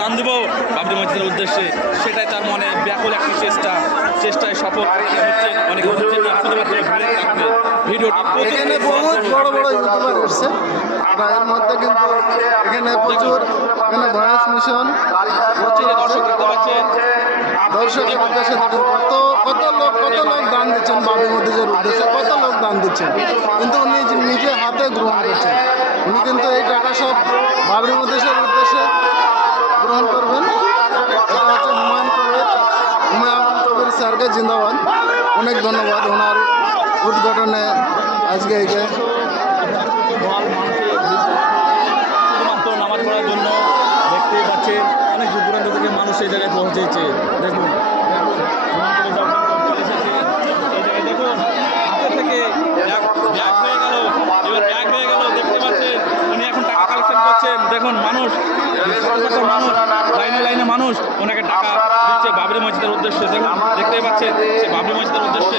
দান দেবো বাবরি মসজিদের উদ্দেশ্যে, সেটাই তার মনে ব্যাকুল একটি চেষ্টায় শপথ হচ্ছেন অনেকে হচ্ছেন না, শুধুমাত্র ভিডিওটি এখানে বহুত বড় বড় ইউটিউবার এসছে, এর মধ্যে কিন্তু এখানে প্রচুর এখানে ভয়েস মিশন প্রচুর দর্শক দেখতে পাচ্ছেন। দর্শকের উদ্দেশ্যে দেখুন কত লোক দান দিচ্ছেন বাবরি মসজিদের উদ্দেশ্যে, কত লোক দান দিচ্ছেন, কিন্তু উনি নিজে হাতে গ্রহণ করছেন। উনি কিন্তু এই টাকা সব বাবরি মসজিদের উদ্দেশ্যে গ্রহণ করবেন। এটা হচ্ছে হুমায়ুন কবির স্যারকে জিন্দাবাদ, অনেক ধন্যবাদ ওনার উদ্ঘাটনে আজকে এইকে শুধুমাত্র নামাজ পড়ার জন্য দেখতে পাচ্ছেন অনেক দূর দূরান্ত থেকে মানুষ এই জায়গায় পৌঁছেছে। দেখুন এই জায়গায় দেখুন হাতে থেকে ব্যাগ হয়ে গেল, এবার ব্যাগ হয়ে গেল, দেখতে পাচ্ছেন উনি এখন টাকা কালেকশন করছেন। দেখুন মানুষ লাইনে মানুষ ওনাকে টাকা দিচ্ছে বাবরি মসজিদের উদ্দেশ্যে। দেখুন দেখতেই পাচ্ছেন সে বাবরি মসজিদের উদ্দেশ্যে